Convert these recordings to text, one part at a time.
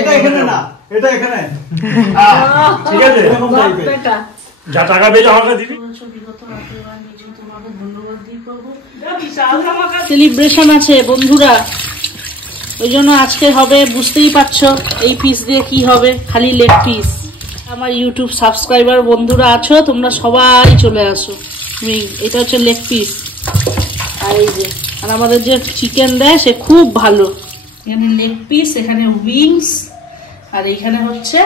এটা এখানে না, এটা এখানে। ঠিক আছে, যা টাকা পেয়েছো আমাকে দিবি। সেলিব্রেশন আছে বন্ধুরা, ওই জন্য আজকে হবে, বুঝতেই পারছো এই পিস দিয়ে কি হবে, খালি লেগ পিস। আমার ইউটিউব সাবস্ক্রাইবার বন্ধুরা আছো, তোমরা সবাই চলে আসো। এটা হচ্ছে লেগ পিস, আর এই যে আর আমাদের যে চিকেন দেয় সে খুব ভালো। এখানে লেগ পিস, এখানে উইংস, আর এইখানে হচ্ছে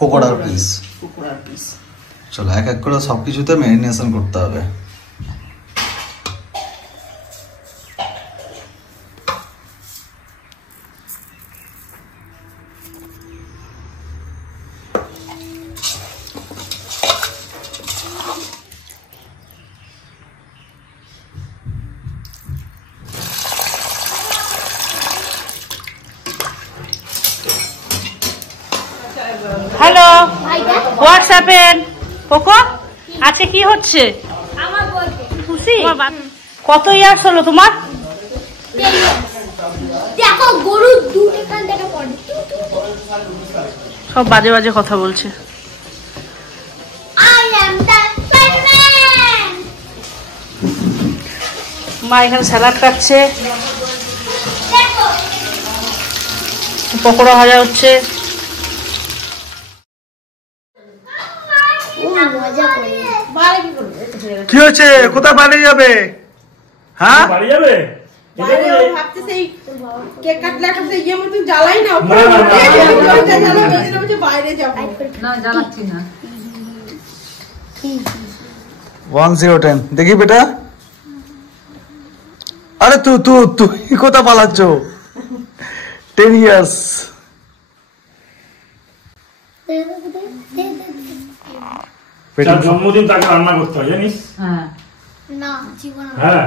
পকোড়ার পিস। পকোড়ার পিস। চলো এক এক করে সবকিছুতে ম্যারিনেশন করতে হবে। হ্যালো, হোয়াটসঅ্যাপেন পোকো আজকে কি হচ্ছে? খুশি? কত ইয়ার্স হলো তোমার? দেখো গরু দুধ এখান থেকে পড়ে। সব বাজে বাজে কথা বলছে। I am the Spider-Man. মা এখানে স্যালাড কাটছে, দেখো পকোড়া ভাজা হচ্ছে। মজা করে কি হচ্ছে? কোথায় বাড়ি যাবে? হ্যাঁ বাড়ি যাবে? দেখি বেটা, আরে তুই কোথা পালাচ্ছ? 10 years। জন্মদিন তাকে রান্না করতে হয় জানিস? না জীবন হ্যাঁ,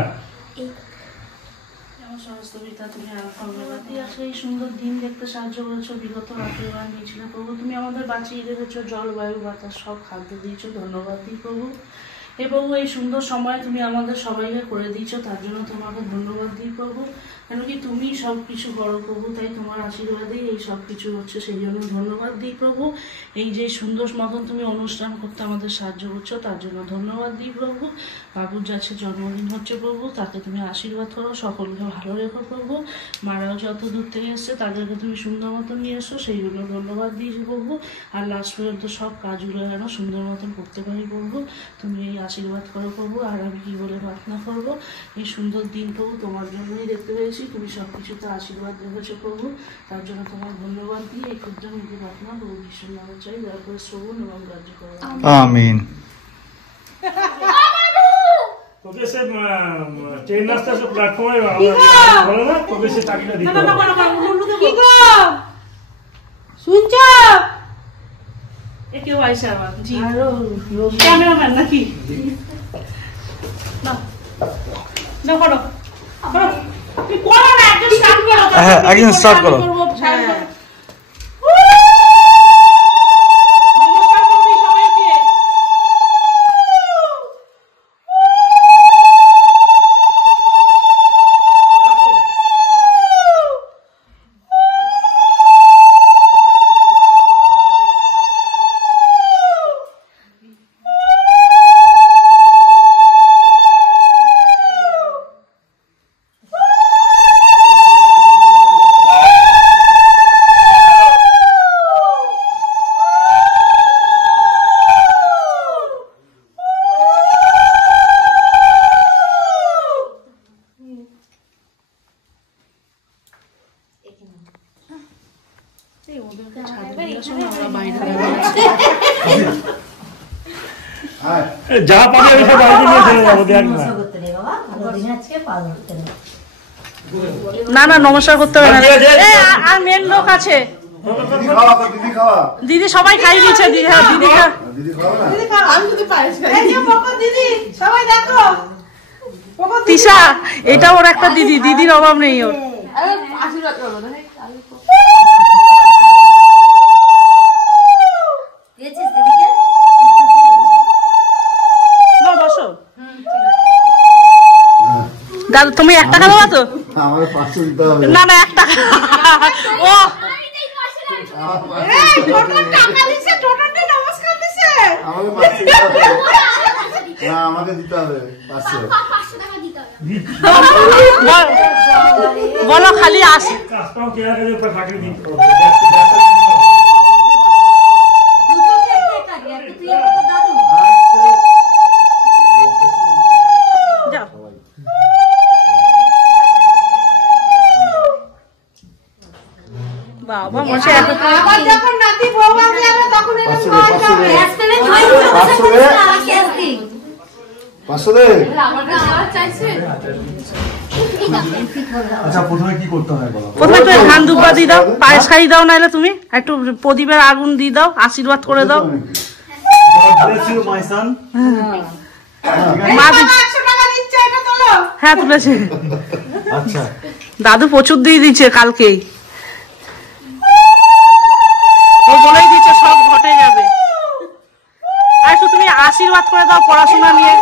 তুমি আজকে এই সুন্দর দিন দেখতে সাহায্য করেছো, বিগত রাতের গান দিয়েছিলে প্রভু, তুমি আমাদের বাঁচিয়ে রেখেছো, জলবায়ু বাতাস সব খাদ্য দিয়েছো, ধন্যবাদ দিই প্রভু। এ প্রভু এই সুন্দর সময় তুমি আমাদের সবাইকে করে দিয়েছো, তার জন্য তোমাকে ধন্যবাদ দিই প্রভু। কেন কি তুমি সব কিছু করো প্রভু, তাই তোমার আশীর্বাদেই এই সব কিছু হচ্ছে, সেই জন্য ধন্যবাদ দিই প্রভু। এই যে সুন্দর মতন তুমি অনুষ্ঠান করতে আমাদের সাহায্য করছো, তার জন্য ধন্যবাদ দিই প্রভু। বাবুর যাচ্ছে জন্মদিন হচ্ছে প্রভু, তাকে তুমি আশীর্বাদ করো, সকলকে ভালো রেখো প্রভু। মারাও যত দূর থেকে এসছে তাদেরকে তুমি সুন্দর মতন নিয়ে এসো, সেই জন্য ধন্যবাদ দিই প্রভু। আর লাস্ট পর্যন্ত সব কাজগুলো যেন সুন্দর মতন করতে পারি প্রভু, তুমি এই আশীর্বাদ করো প্রভু। আর আমি কি বলে প্রার্থনা করবো, এই সুন্দর দিন প্রভু তোমার জন্যই দেখতে পেয়েছি, তুমি সব কিছুতে আশীর্বাদ রেখেছো প্রভু, তার জন্য তোমার ধন্যবাদ দিয়ে এই ক্ষুদ্র মুখে প্রার্থনা প্রভু ভীষণ নামে চাই, দয়া করে শ্রবণ এবং গ্রাহ্য করো। আমিন। তোকে সে ট্রেন রাস্তা সব প্ল্যাটফর্মে বলো না, তোকে সে চাকরিটা দিতে হবে। কি গো শুনছো? এ কেউ আইসা আবার জি ক্যামেরাম্যান নাকি? না না করো করো, তুমি করো না, একজন স্টার্ট করো। হ্যাঁ একজন স্টার্ট করো। যা পাবে ওই সব বাড়িতে নিয়ে চলে যাবো, দেখ না। না না নমস্কার করতে হবে না, আর মেন লোক আছে। দিদি সবাই খাই দিচ্ছে, দিদি তিশা, এটা ওর একটা দিদি, দিদির অভাব নেই ওর। দাদা তুমি 1 টাকা দেবো তো? না না 1 টাকা। ও আমাকে দিতে হবে 500 টাকা দিতে হবে। বলো খালি আস কাজটাও কেনা করে ফাঁকি দিতে হবে। বাবা মশে এখন আবার যখন নাতি বউ আসবে তখন এরকম হয় যাবে। 500 দে। আচ্ছা প্রথমে কি করতে হয় বলো? প্রথমে তুমি ধান দুব্বা দিয়ে দাও, পায়েস খাই দাও, নাহলে তুমি একটু প্রদীপের আগুন দিয়ে দাও, আশীর্বাদ করে দাও। Bless you my son. মা 100 টাকা দিচ্ছে এটা তোলো। হ্যাঁ তুলেছে। আচ্ছা দাদু প্রচুর দিয়ে দিচ্ছে কালকেই, ও বলেই দিচ্ছে সব ঘটে যাবে। আর একটু তুমি আশীর্বাদ করে দাও পড়াশোনা নিয়ে।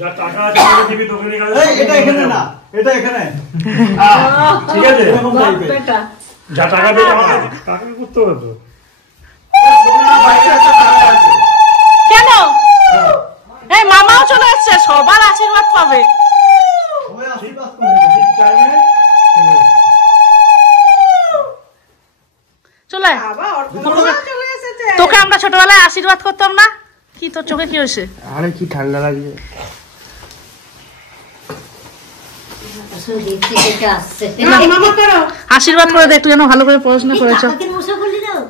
যা টাকা আছে ওকে দিবি, তোকে নিয়ে গেলে এই এটা এখানে না, এটা এখানে। ঠিক আছে, এরকম টাইপের। যা টাকা দেবে আমাকে টাকা করতে হবে তো। কেন এই মামাও চলে এসছে, সবার আশীর্বাদ পাবে। সবাই আশীর্বাদ করবে। ঠিক টাইমে চলে আয়। বাবা অর্থ চলে এসেছে। তোকে আমরা ছোটবেলায় আশীর্বাদ করতাম না? কি তোর চোখে কি হয়েছে? আরে কি ঠান্ডা লাগছে। মামা করো। আশীর্বাদ করে দেখলে যেন ভালো করে পড়াশোনা করেছ। কাকে মশা করলি দাও।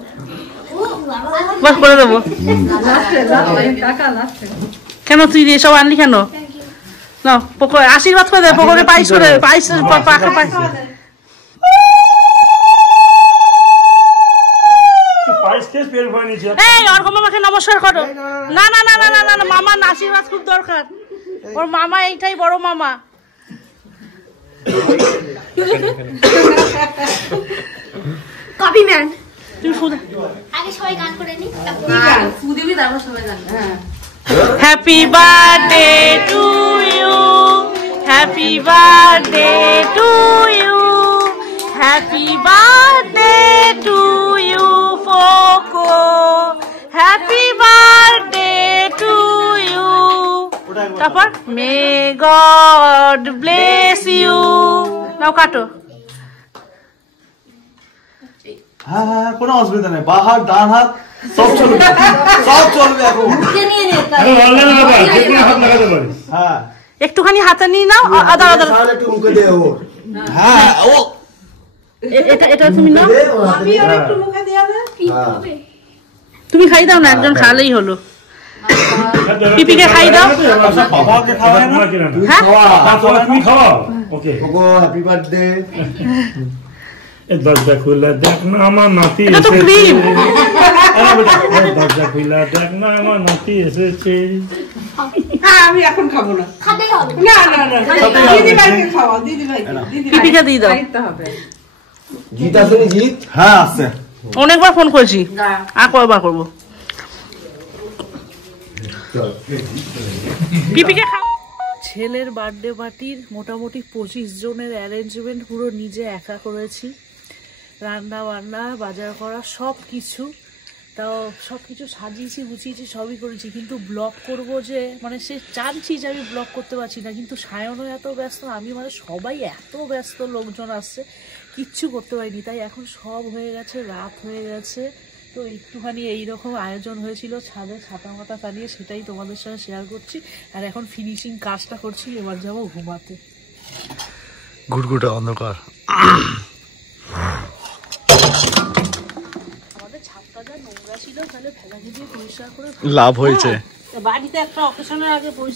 ও বাবা। বস করে দেবো। কেন তুই এসব আনলি কেন? না পোকো আশীর্বাদ করে দে, পোকোকে পায়েস করে পায়েস পাখা পায়েস। পায়েস খেয়ে পেট ভরে নিয়েছি। এই অর্ঘ মামাকে নমস্কার করো। না না না না না না, মামার আশীর্বাদ খুব দরকার। ওর মামা এইটাই বড় মামা। Copy man. তুমি শুধু আগে সবাই গান করে নি। Happy birthday to you, happy birthday to you, happy birthday to you পোকো, হ্যাপি বার্থডে টু ইউ। তারপর মে গড ব্লেস ইউ। নাও কাটো। হ্যাঁ হ্যাঁ কোনো অসুবিধা নেই, বাঁ হাত ডান হাত সব চলবে, সব চলবে এখন। আরে অনলাইন ব্যাপার, যে কোনো হাত লাগাতে পারিস। হ্যাঁ একটুখানি হাতে নিয়ে নাও। আদা আদা তাহলে একটু মুখে দে ও। হ্যাঁ ও এটা এটা তুমি নাও। দে ও হাতে আমি দে। আর একটু মুখে দিয়ে দে। তুমি খাই দাও না, একজন খালেই হলো। পিপিকে খাই দাও। আচ্ছা বাবাকে খাওয়ায় না? হ্যাঁ তারপরে তুমি খাওয়াও ওকে। ওগো হ্যাপি বার্থডে। দরজা খুলে দেখ না আমার নাতি এটা তো এসেছে। ক্রিম। দরজা খুলে দেখ না আমার নাতি এসেছে। হ্যাঁ আমি এখন খাবো না। খাতেই হবে। না না না দিদি ভাইকে খাওয়া, দিদি ভাইকে। দিদি পিপিকে দিয়ে দাও। খাইতে হবে। জিত আসেনি জিত? হ্যাঁ আসছে। অনেকবার ফোন করেছি, আর কয়বার করবো। পিপিকে খাও। ছেলের বার্থডে পার্টির মোটামুটি 25 জনের অ্যারেঞ্জমেন্ট পুরো নিজে একা করেছি। রান্না বান্না বাজার করা সব কিছু, তাও সব কিছু সাজিয়েছি গুছিয়েছি সবই করেছি, কিন্তু ব্লগ করব যে মানে সে চাইছি যে আমি ব্লগ করতে পারছি না, কিন্তু সায়নও এত ব্যস্ত, আমি মানে সবাই এত ব্যস্ত, লোকজন আসছে, কিচ্ছু করতে পারিনি। তাই এখন সব হয়ে গেছে, রাত হয়ে গেছে, তো একটুখানি এইরকম আয়োজন হয়েছিল ছাদে ছাতা মাথা টানিয়ে, সেটাই তোমাদের সঙ্গে শেয়ার করছি। আর এখন ফিনিশিং কাজটা করছি, এবার যাবো ঘুমাতে। ঘুটঘুটে অন্ধকার। আমাদের ছাদটা যা নোংরা ছিল, তাহলে ভেলাকি দিয়ে পরিষ্কার করে লাভ হয়েছে। বাড়িতে একটা অকেশনের আগে পরিষ্কার